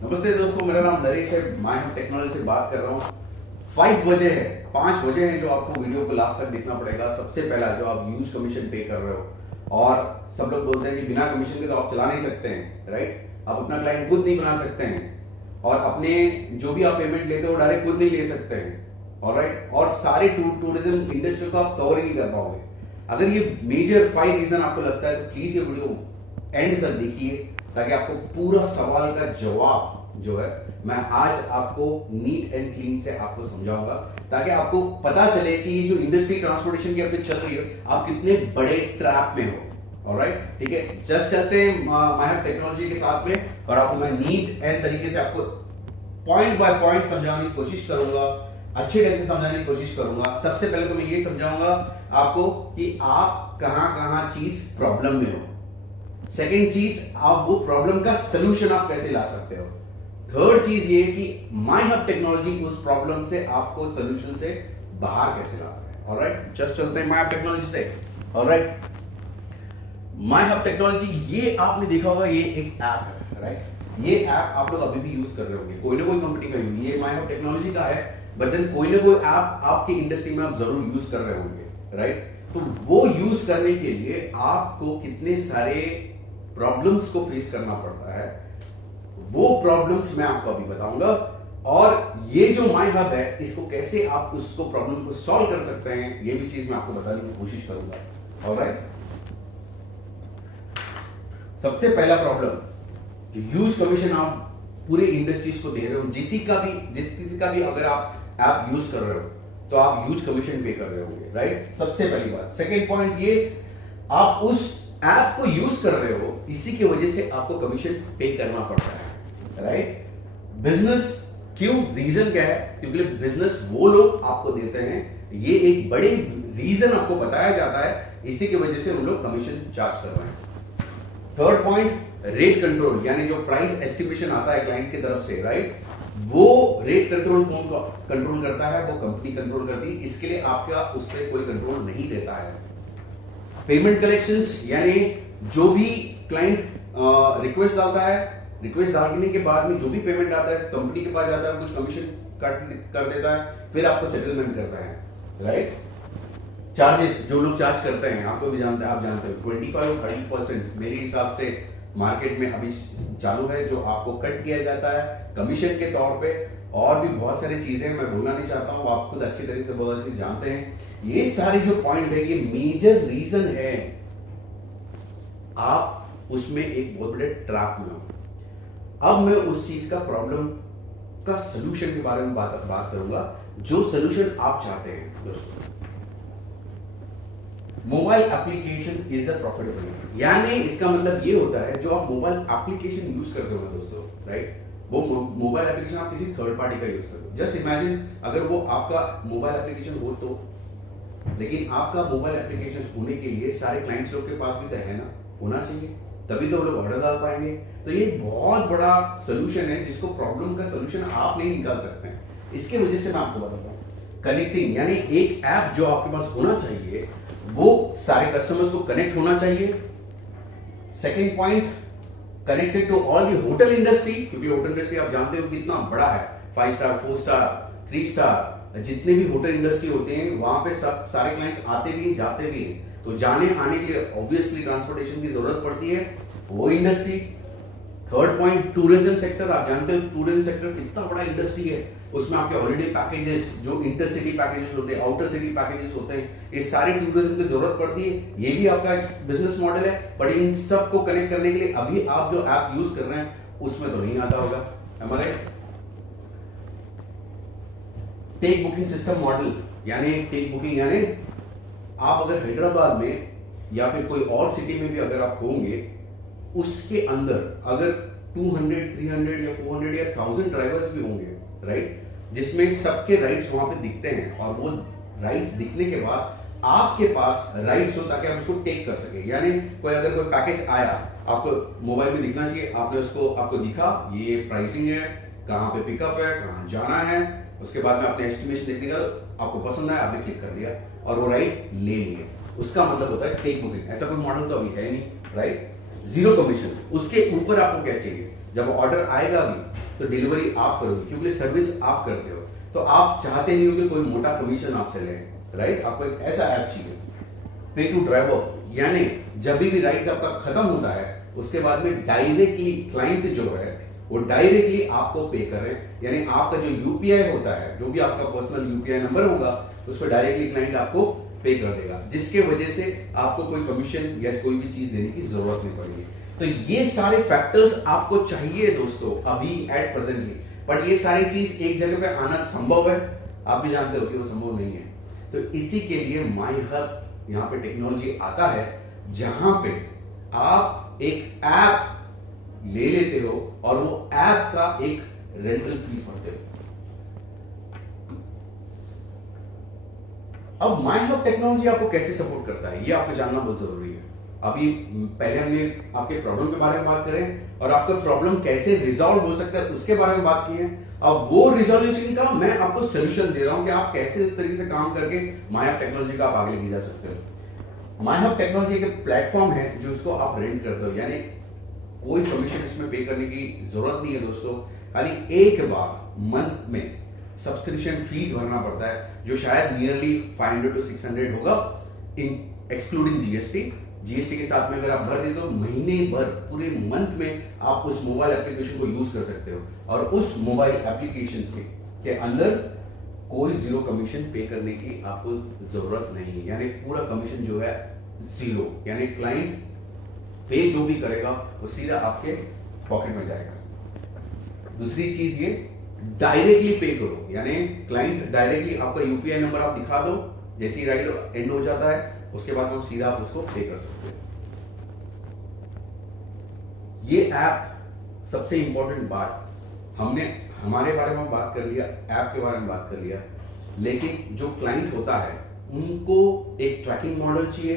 नमस्ते दोस्तों, मेरा नाम नरेश है। मैं टेक्नोलॉजी से बात कर रहा हूँ। 5 वजह है जो आपको वीडियो को लास्ट तक देखना पड़ेगा। सबसे पहला, जो आप यूज कमीशन पे कर रहे हो और सब लोग बोलते हैं कि बिना कमीशन के तो आप चला नहीं सकते हैं, राइट। आप अपना क्लाइंट खुद नहीं बना सकते हैं और अपने जो भी आप पेमेंट लेते हो डायरेक्ट खुद नहीं ले सकते हैं, ऑलराइट। और सारे टूरिज्म इंडस्ट्री को आप कवर ही नहीं कर पाओगे। अगर ये मेजर 5 रीजन आपको लगता है तो प्लीज ये वीडियो एंड तक देखिए, ताकि आपको पूरा सवाल का जवाब जो है मैं आज आपको नीट एंड क्लीन से आपको समझाऊंगा, ताकि आपको पता चले कि ये जो इंडस्ट्री ट्रांसपोर्टेशन की अपनी चल रही है, आप कितने बड़े ट्रैप में हो। ऑलराइट, ठीक है। जस्ट चलते हैं माहिर टेक्नोलॉजी के साथ में और आपको मैं नीट एंड तरीके से आपको पॉइंट बाय पॉइंट समझाने की कोशिश करूंगा, अच्छे ढंग से समझाने की कोशिश करूंगा। सबसे पहले तो मैं ये समझाऊंगा आपको कि आप कहां कहां चीज प्रॉब्लम में हो। सेकेंड चीज, आप वो प्रॉब्लम का सोल्यूशन आप कैसे ला सकते हो। थर्ड चीज ये कि माई हब टेक्नोलॉजी उस प्रॉब्लम से आपको सोल्यूशन से बाहर कैसे लाता है। ऑलराइट, जस्ट चलते हैं माई हब टेक्नोलॉजी से। ऑलराइट, माई हब टेक्नोलॉजी, ये आपने देखा होगा, ये एक ऐप है, राइट। ये ऐप आप लोग अभी भी यूज कर रहे होंगे, कोई ना कोई कंपनी का यूज, ये माई हब टेक्नोलॉजी का है, बट देन कोई ना कोई ऐप आपकी इंडस्ट्री में आप जरूर यूज कर रहे होंगे, राइट। तो वो यूज करने के लिए आपको कितने सारे प्रॉब्लम्स को फेस करना पड़ता है, वो प्रॉब्लम्स मैं आपको अभी बताऊंगा। और ये जो माई हब है, इसको कैसे आप उसको प्रॉब्लम को सॉल्व कर सकते हैं, ये भी चीज मैं आपको बताने की कोशिश करूंगा। ऑलराइट, सबसे पहला प्रॉब्लम, यूज कमीशन आप पूरे इंडस्ट्रीज को दे रहे हो। जिस किसी का भी अगर आप ऐप यूज कर रहे हो तो आप यूज कमीशन पे कर रहे होंगे, राइट। सबसे पहली बात। सेकेंड पॉइंट, ये आप उस ऐप को यूज कर रहे हो, इसी की वजह से आपको कमीशन पे करना पड़ता है, राइट। बिजनेस क्यों, रीजन क्या है, क्योंकि बिजनेस वो लोग आपको देते हैं, ये एक बड़े रीजन आपको बताया जाता है, इसी की वजह से उन लोग कमीशन चार्ज कर रहे हैं। थर्ड पॉइंट, रेट कंट्रोल, यानी जो प्राइस एस्टिमेशन आता है क्लाइंट की तरफ से, राइट, वो रेट कंट्रोल कौन कंट्रोल करता है, वो कंपनी कंट्रोल करती है। इसके लिए आपका उस पर कोई कंट्रोल नहीं देता है। पेमेंट कलेक्शंस, यानी जो भी क्लाइंट रिक्वेस्ट डालता है, रिक्वेस्ट डालने के बाद में जो भी पेमेंट आता है कंपनी के पास जाता है, कुछ कमीशन काट कर देता है, फिर आपको सेटलमेंट करता है, राइट। चार्जेस जो लोग चार्ज करते हैं, आपको भी जानते हैं, आप जानते हो 25 और 30% मेरे हिसाब से मार्केट में अभी चालू है, जो आपको कट किया जाता है कमीशन के तौर पे। और भी बहुत सारी चीजें मैं बोलना नहीं चाहता हूं, आप खुद अच्छी तरीके से बहुत अच्छी जानते हैं। ये सारे जो पॉइंट है, ये मेजर रीजन है आप उसमें एक बहुत बड़े ट्रैप में हो। अब मैं उस चीज का प्रॉब्लम का सोल्यूशन के बारे में बात करूंगा, जो सोल्यूशन आप चाहते हैं। दोस्तों, mobile application is a profitable, यानी इसका मतलब ये होता है, जो आप मोबाइल एप्लीकेशन यूज करते हो दोस्तों, राइट, वो मोबाइल एप्लीकेशन आप किसी थर्ड पार्टी का यूज करते हो। जस्ट इमेजिन अगर वो आपका मोबाइल एप्लीकेशन हो तो, लेकिन आपका मोबाइल एप्लीकेशन होने के लिए सारे क्लाइंट्स लोग के पास भी तो है ना, होना चाहिए, तभी तो वो लोग ऑर्डर डाल पाएंगे। तो ये बहुत बड़ा सोल्यूशन है, जिसको प्रॉब्लम का सोल्यूशन आप नहीं निकाल सकते हैं। इसके वजह से मैं आपको बताता हूं, कनेक्टिंग, यानी एक ऐप जो आपके पास होना चाहिए, वो सारे कस्टमर्स को कनेक्ट होना चाहिए। Second point, connected to all the hotel industry, क्योंकि होटल इंडस्ट्री आप जानते हो कितना बड़ा है, 5 स्टार 4 स्टार 3 स्टार, जितने भी होटल इंडस्ट्री होते हैं वहां पे सब सारे क्लाइंट्स आते भी हैं, जाते भी हैं, तो जाने आने के लिए ऑब्वियसली ट्रांसपोर्टेशन की जरूरत पड़ती है, वो industry. Third point, tourism sector, आप जानते हो टूरिज्म सेक्टर कितना बड़ा इंडस्ट्री है, उसमें आपके हॉलिडे पैकेजेस, जो इंटरसिटी पैकेजेस होते हैं, आउटर सिटी पैकेजेस होते हैं, ये सारी टूरिज्म की जरूरत पड़ती है। ये भी आपका बिजनेस मॉडल है, बट इन सब को कनेक्ट करने के लिए अभी आप जो ऐप यूज कर रहे हैं उसमें तो नहीं आता होगा, हमारे टेक बुकिंग सिस्टम मॉडल, यानी टेक बुकिंग, यानी आप अगर हैदराबाद में या फिर कोई और सिटी में भी अगर आप होंगे, उसके अंदर अगर 200, 300 या 400 या 1000 ड्राइवर्स भी होंगे, राइट, जिसमें सबके राइड्स वहां पे दिखते हैं, और वो राइड्स दिखने के बाद आपके पास राइड्स हो ताकि आप उसको टेक कर सके। यानी अगर कोई पैकेज आया, आपको मोबाइल में दिखना चाहिए, आपने उसको, आपको दिखा ये प्राइसिंग है, कहां पे पिकअप है, कहां जाना है, उसके बाद में आपने एस्टिमेशन देखने का, आपको पसंद आया, आपने क्लिक कर दिया और वो राइड ले लिए। उसका मतलब होता है टेक बुकिंग। ऐसा कोई मॉडल तो अभी है नहीं, राइट। जीरो कमीशन, उसके ऊपर आपको क्या चाहिए, जब ऑर्डर आएगा भी तो डिलीवरी आप करोगे क्योंकि सर्विस आप करते हो, तो आप चाहते नहीं हो कि कोई मोटा कमीशन आपसे ले, राइट? आपको एक ऐसा ऐप चाहिए पे टू ड्राइवर, यानी जब भी राइड्स आपका खत्म होता है उसके बाद में डायरेक्टली क्लाइंट जो है वो डायरेक्टली आपको पे करे, यानी आपका जो यूपीआई होता है, जो भी आपका पर्सनल यूपीआई नंबर होगा उस पर डायरेक्टली क्लाइंट आपको पे कर देगा, जिसके वजह से आपको कोई कमीशन या कोई भी चीज देने की जरूरत नहीं पड़ेगी। तो ये सारे फैक्टर्स आपको चाहिए दोस्तों अभी एट प्रेजेंटली, बट ये सारी चीज एक जगह पे आना संभव है, आप भी जानते हो कि वो संभव नहीं है। तो इसी के लिए माई हब यहाँ पे टेक्नोलॉजी आता है, जहां पे आप एक ऐप ले लेते हो और वो ऐप का एक रेंटल फीस भरते हो। अब माई हब टेक्नोलॉजी आपको कैसे सपोर्ट करता है ये आपको जानना बहुत जरूरी है। अभी पहले हमने आपके प्रॉब्लम के बारे में बात करें और आपका प्रॉब्लम कैसे रिजॉल्व हो सकता है उसके बारे में बात की है। अब वो रिजोल्यूशन का मैं आपको सोल्यूशन दे रहा हूं कि आप कैसे इस तरीके से काम करके माई हब टेक्नोलॉजी का आप आगे लेके जा सकते हो। माई हब टेक्नोलॉजी एक प्लेटफॉर्म है जो इसको आप रेंट करते हो, यानी कोई कमीशन इसमें पे करने की जरूरत नहीं है दोस्तों, खाली एक बार मंथ में सब्सक्रिप्शन फीस भरना पड़ता है जो शायद नियरली 500 to 600 होगा इन एक्सक्लूडिंग जीएसटी। जीएसटी के साथ में अगर आप भर दे तो महीने भर पूरे मंथ में आप उस मोबाइल एप्लीकेशन को यूज कर सकते हो और उस मोबाइल एप्लीकेशन के अंदर कोई जीरो कमीशन पे करने की आपको जरूरत नहीं है, यानी पूरा कमीशन जो है जीरो, यानी क्लाइंट पे जो भी करेगा वो सीधा आपके पॉकेट में जाएगा। दूसरी चीज ये डायरेक्टली पे करो, यानी क्लाइंट डायरेक्टली आपका यूपीआई नंबर आप दिखा दो, जैसे ही राइड एंड हो जाता है उसके बाद हम सीधा आप उसको पे कर सकते हैं। ये ऐप सबसे इंपॉर्टेंट बात, हमने हमारे बारे में बात कर लिया, ऐप के बारे में बात कर लिया, लेकिन जो क्लाइंट होता है उनको एक ट्रैकिंग मॉडल चाहिए,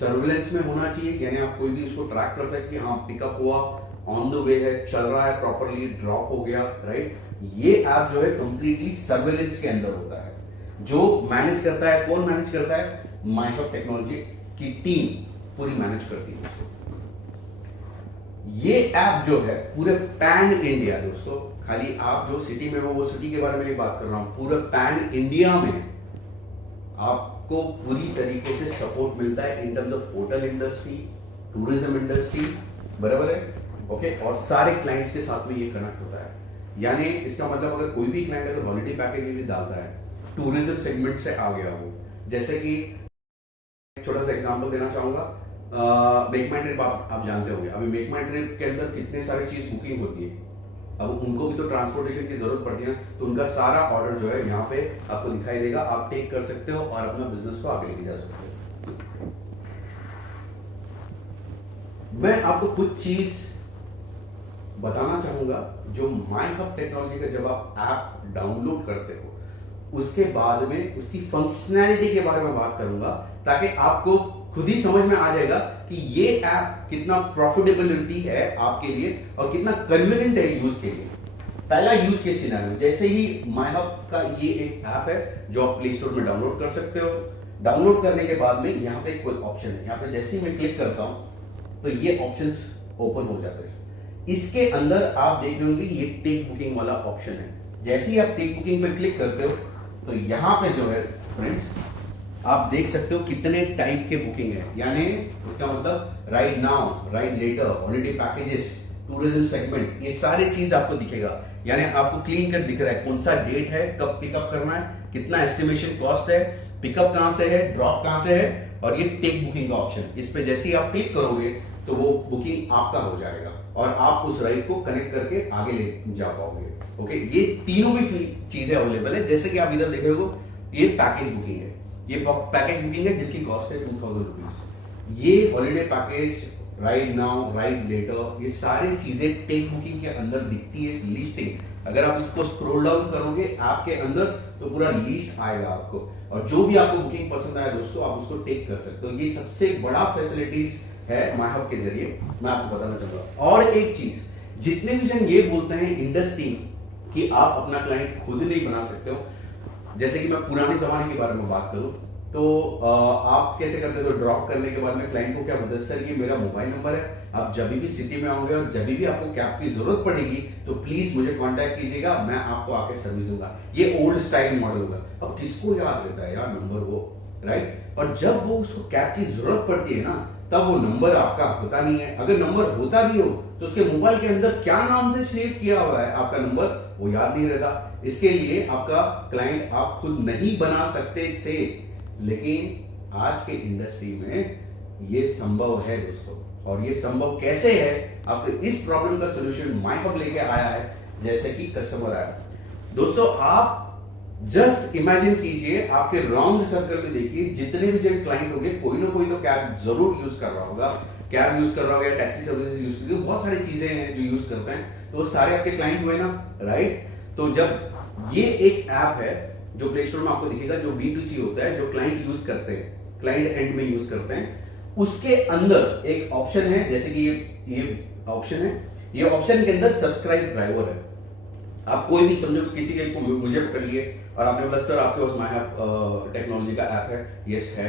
सर्विलेंस में होना चाहिए, यानी आप कोई भी उसको ट्रैक कर सकते हैं, हाँ पिकअप हुआ, ऑन द वे है, चल रहा है प्रॉपरली, ड्रॉप हो गया, राइट? ये ऐप जो है कंप्लीटली सर्विलेंस के अंदर होता है। जो मैनेज करता है, कौन मैनेज करता है? माई हब टेक्नोलॉजी की टीम पूरी मैनेज करती है उसको। ये ऐप जो है पूरे पैन इंडिया दोस्तों, खाली आप जो सिटी में हो वो सिटी के बारे में नहीं बात कर रहा हूं, पूरे पैन इंडिया में आपको पूरी तरीके से सपोर्ट मिलता है in terms of hotel industry, tourism industry, बराबर है, ओके? और सारे क्लाइंट्स के साथ में ये कनेक्ट होता है, यानी इसका मतलब अगर कोई भी क्लाइंट अगर हॉलिडे पैकेज भी डालता है, टूरिज्म सेगमेंट से आ गया हो, जैसे कि छोटा सा एग्जांपल देना चाहूंगा, मेक माई ट्रिप आप जानते होंगे। अभी मेक माई ट्रिप के अंदर कितने सारे चीज बुकिंग होती है, अब उनको भी तो ट्रांसपोर्टेशन की जरूरत पड़ती है, तो उनका सारा ऑर्डर जो है यहाँ पे आपको दिखाई देगा, आप टेक कर सकते हो और अपना बिजनेस को आगे लेके जा सकते हो। मैं आपको कुछ चीज बताना चाहूंगा जो माई हब टेक्नोलॉजी का जब आप ऐप डाउनलोड करते हो उसके बाद में उसकी फंक्शनैलिटी के बारे में बात करूंगा, ताकि आपको खुद ही समझ में आ जाएगा कि ये ऐप कितना प्रॉफिटेबिलिटी है आपके लिए और कितना कन्वीनियंट है यूज के लिए। पहला यूज केस सिनेरियो, जैसे ही माई हब का ये एक ऐप है जो आप प्ले स्टोर में डाउनलोड कर सकते हो। डाउनलोड करने के बाद में यहाँ पे कोई ऑप्शन है, यहाँ पे जैसे ही मैं क्लिक करता हूं तो ये ऑप्शंस ओपन हो जाते हैं। इसके अंदर आप देख रहे होंगे ये टेक बुकिंग वाला ऑप्शन है। जैसे ही आप टेक बुकिंग पे क्लिक करते हो तो यहाँ पे जो है फ्रेंड्स आप देख सकते हो कितने टाइप के बुकिंग है, यानी इसका मतलब ride now, ride later, holiday packages, tourism segment, ये सारी चीज आपको दिखेगा, यानी आपको क्लीन कट दिख रहा है कौन सा डेट है, कब पिकअप करना है, कितना एस्टिमेशन कॉस्ट है, पिकअप कहां से है, ड्रॉप कहां से है, और ये टेक बुकिंग का ऑप्शन। इस पे जैसे ही आप क्लिक करोगे तो वो बुकिंग आपका हो जाएगा और आप उस राइड को कनेक्ट करके आगे ले जा पाओगे। ओके, ये तीनों भी चीजें अवेलेबल है। जैसे कि आप इधर देख रहे हो ये पैकेज बुकिंग है, ये पैकेज बुकिंग है जिसकी कॉस्ट है 2000 रुपीज। ये holiday package, ride now, ride later, ये सारी चीजें टेक बुकिंग के अंदर दिखती है इस लिस्टिंग। अगर आप इसको स्क्रॉल डाउन करोगे ऐप के अंदर तो पूरा लिस्ट आएगा आपको, और जो भी आपको बुकिंग पसंद आए दोस्तों आप उसको टेक कर सकते हो। ये सबसे बड़ा फैसिलिटीज है माई हब के जरिए मैं आपको बताना चाहूंगा। और एक चीज, जितने भी जन ये बोलते हैं इंडस्ट्री कि आप अपना क्लाइंट खुद नहीं बना सकते हो, जैसे कि मैं पुराने जमाने के बारे में बात करूं तो आप कैसे करते हो? तो ड्रॉप करने के बाद में क्लाइंट को क्या बोलते हैं, सर ये मेरा मोबाइल नंबर है, आप जब भी सिटी में आओगे और जब भी आपको कैब की जरूरत पड़ेगी तो प्लीज मुझे कांटेक्ट कीजिएगा, मैं आपको आके सर्विस दूंगा। ये ओल्ड स्टाइल मॉडल होगा। अब किसको याद रहता है यार नंबर वो, राइट? और जब वो उसको कैब की जरूरत पड़ती है ना, तब वो नंबर आपका होता नहीं है। अगर नंबर होता भी हो तो उसके मोबाइल के अंदर क्या नाम से सेव किया हुआ है आपका नंबर, वो याद नहीं रहता। इसके लिए आपका क्लाइंट आप खुद नहीं बना सकते थे, लेकिन आज के इंडस्ट्री में ये संभव है दोस्तों। और ये संभव कैसे है? आपको इस प्रॉब्लम का सॉल्यूशन मायहब लेके आया है, जैसे कि कस्टमर ऐप। दोस्तों आप जस्ट इमेजिन कीजिए, आपके राउंड सर्कल में देखिए, जितने भी जन क्लाइंट होंगे कोई ना कोई तो कैब जरूर यूज कर रहा होगा, कैब यूज कर रहा होगा, टैक्सी सर्विसेज यूज कर रहा होगा, बहुत सारी चीजें हैं जो यूज करते हैं, तो वो सारे आपके क्लाइंट हुए ना, राइट? तो जब ये एक ऐप है जो प्ले स्टोर में आपको दिखेगा, जो B2C होता है, जो क्लाइंट यूज करते हैं, क्लाइंट एंड में यूज करते हैं, उसके अंदर एक ऑप्शन है, जैसे कि ये ऑप्शन है, ये ऑप्शन के अंदर सब्सक्राइब ड्राइवर है। आप कोई भी समझो किसी के को मुझे पकड़ लिए और आपने बोला सर आपके पास मायहब टेक्नोलॉजी का ऐप है, यस है,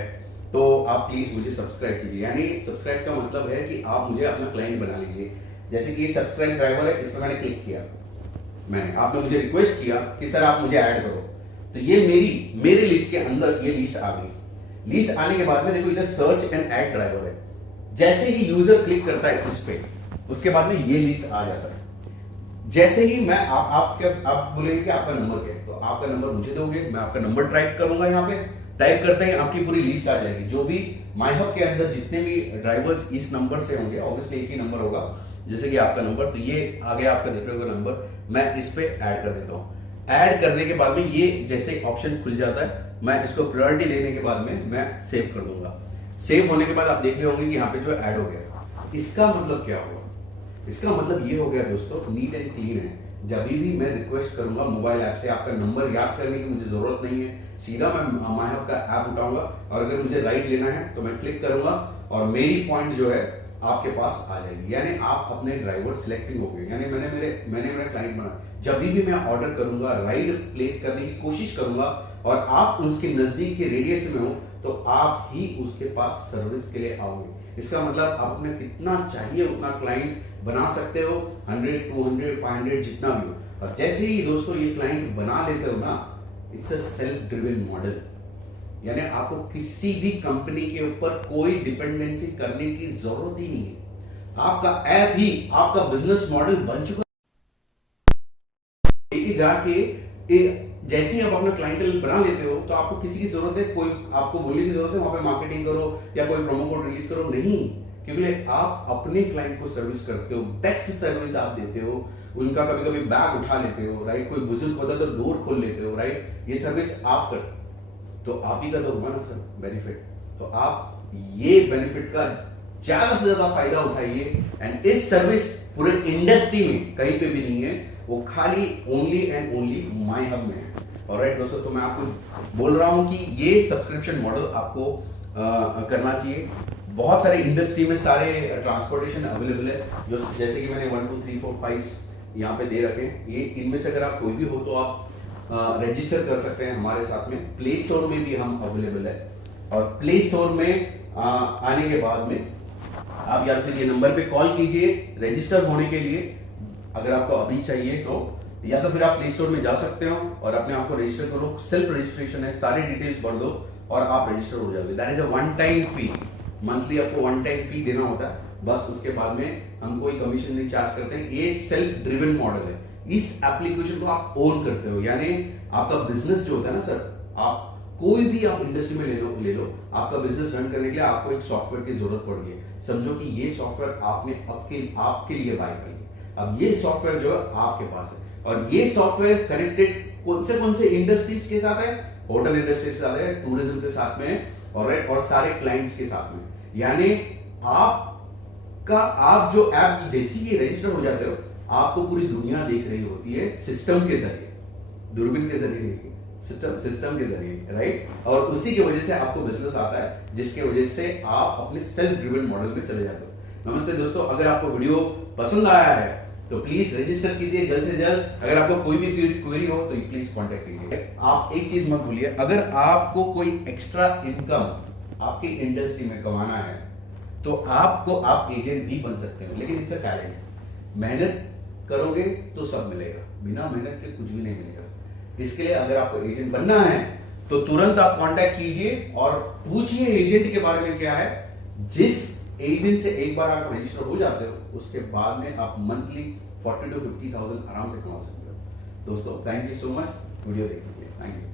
तो आप प्लीज मुझे सब्सक्राइब कीजिए। यानी सब्सक्राइब का मतलब है कि आप मुझे अपना क्लाइंट बना लीजिए। जैसे कि ये सब्सक्राइब ड्राइवर है, इस पर मैंने क्लिक किया, आपने मुझे रिक्वेस्ट किया कि सर आप मुझे ऐड करो, तो ये मेरी लिस्ट के अंदर ये लिस्ट आ गई। लिस्ट आने के बाद में देखो इधर सर्च एंड ऐड ड्राइवर है। जैसे ही यूजर क्लिक करता है इस पे, उसके बाद में ये लिस्ट आ जाता है। जैसे ही मैं आप बोलेंगे कि आपका नंबर क्या है, तो आपका नंबर मुझे दोगे, मैं आपका नंबर टाइप करूंगा, यहाँ पे टाइप करते हैं आपकी पूरी लिस्ट आ जाएगी। जो भी मायहब के अंदर जितने भी ड्राइवर्स इस नंबर से होंगे, ऑब्वियसली एक ही नंबर होगा, जैसे कि आपका नंबर, तो ये आगे आपका देख रहे हो नंबर, मैं इस पे ऐड कर देता हूँ। ऐड करने के बाद में ये जैसे ऑप्शन खुल जाता है, मैं इसको प्रायोरिटी देने के बाद में मैं सेव कर दूंगा। सेव होने के बाद आप देख रहे होंगे कि यहाँ पे जो ऐड हो गया। इसका मतलब क्या हुआ? इसका मतलब ये हो गया दोस्तों, नीट एंड क्लीन है। जब भी मैं रिक्वेस्ट करूंगा मोबाइल ऐप से, आपका नंबर याद करने की मुझे जरूरत नहीं है, सीधा मैं मायहब का ऐप उठाऊंगा और अगर मुझे राइड लेना है तो मैं क्लिक करूंगा और मेरी पॉइंट जो है आपके पास आ जाएगी। यानी आप अपने ड्राइवर सिलेक्टिंग हो गए, यानी मैंने मेरा क्लाइंट बना। जब भी मैं ऑर्डर करूंगा, राइड प्लेस करने की कोशिश करूंगा और आप उसके नजदीक के रेडियस में हो, तो आप ही उसके पास सर्विस के लिए आओगे। इसका मतलब आप अपने कितना चाहिए उतना क्लाइंट बना सकते हो, 100, 200, 500 जितना भी हो। और जैसे ही दोस्तों ये क्लाइंट बना लेते हो ना, it's a self driven model. यानी आपको किसी भी कंपनी के ऊपर कोई डिपेंडेंसी करने की जरूरत ही नहीं है। आपका ऐप ही आपका बिजनेस मॉडल बन चुका है। जाके जैसे ही आप अपना क्लाइंटल बना लेते हो, तो आपको किसी की जरूरत है, कोई आपको बोलने की जरूरत है वहां पे मार्केटिंग करो या कोई प्रोमो कोड रिलीज करो, नहीं। क्योंकि आप अपने क्लाइंट को सर्विस करते हो, बेस्ट सर्विस आप देते हो, उनका कभी कभी बैग उठा लेते हो, राइट? कोई बुजुर्ग होता है तो डोर खोल लेते हो, राइट? ये सर्विस आप करते हो, तो आप ही का तो हुआ ना सर बेनिफिट। तो आप ये बेनिफिट का ज्यादा से ज्यादा फायदा उठाइए। एंड इस सर्विस पूरे इंडस्ट्री में कहीं पे भी नहीं है, वो खाली ओनली एंड ओनली मायहब में है। ऑलराइट दोस्तों, तो मैं आपको बोल रहा हूं कि ये सब्सक्रिप्शन मॉडल आपको करना चाहिए। बहुत सारे इंडस्ट्री में सारे ट्रांसपोर्टेशन अवेलेबल है, जो जैसे कि मैंने 1 2 3 4 5 यहाँ पे दे रखे हैं। ये इनमें से अगर आप कोई भी हो तो आप रजिस्टर कर सकते हैं हमारे साथ में। प्ले स्टोर में भी हम अवेलेबल है, और प्ले स्टोर में आने के बाद में आप या फिर ये नंबर पे कॉल कीजिए रजिस्टर होने के लिए। अगर आपको अभी चाहिए तो, या तो फिर आप प्ले स्टोर में जा सकते हो और अपने आप को रजिस्टर करो। सेल्फ रजिस्ट्रेशन है, सारे डिटेल्स भर दो और आप रजिस्टर हो जाओगे। That is a one time fee, monthly आपको वन टाइम फी देना होता है बस। उसके बाद में हम कोई कमीशन नहीं चार्ज करते हैं। ये सेल्फ ड्रिवन मॉडल है। इस एप्लीकेशन को आप ओन करते हो, यानी आपका बिजनेस जो होता है ना सर, आप कोई भी आप इंडस्ट्री में ले लो, आपका बिजनेस रन करने के लिए आपको एक सॉफ्टवेयर की जरूरत पड़ गई। समझो कि ये सॉफ्टवेयर आपने आपके लिए बाय कर लिया। अब ये सॉफ्टवेयर जो है आपके पास है, और ये सॉफ्टवेयर कनेक्टेड कौन से इंडस्ट्रीज के साथ है? होटल इंडस्ट्री के साथ है, टूरिज्म के साथ में, और सारे क्लाइंट्स के साथ में। यानी आप जो ऐप जैसी ही रजिस्टर हो जाते हो, आपको पूरी दुनिया देख रही होती है सिस्टम के जरिए, दूरबीन के जरिए नहीं, सिस्टम के जरिए, राइट? और उसी की वजह से आपको बिजनेस आता है, जिसके वजह से आप अपने सेल्फ ड्रिवन मॉडल में चले जाते हो। नमस्ते दोस्तों, अगर आपको वीडियो पसंद आया है तो प्लीज रजिस्टर कीजिए जल्द से जल्द। अगर आपको कोई भी क्वेरी हो तो प्लीज कांटेक्ट कीजिए। आप एक चीज मत भूलिए, अगर आपको कोई एक्स्ट्रा इनकम आपकी इंडस्ट्री में कमाना है तो आप एजेंट भी बन सकते हो, लेकिन इट्स अ टैलेंट। मेहनत करोगे तो सब मिलेगा, बिना मेहनत के कुछ भी नहीं मिलेगा। इसके लिए अगर आपको एजेंट बनना है तो तुरंत आप कांटेक्ट कीजिए और पूछिए एजेंट के बारे में क्या है। जिस एजेंट से एक बार आप रजिस्टर हो जाते हो उसके बाद में आप मंथली 40 to 50,000 आराम से कमा सकते हो। दोस्तों thank you so much video देखने के लिए, थैंक यू।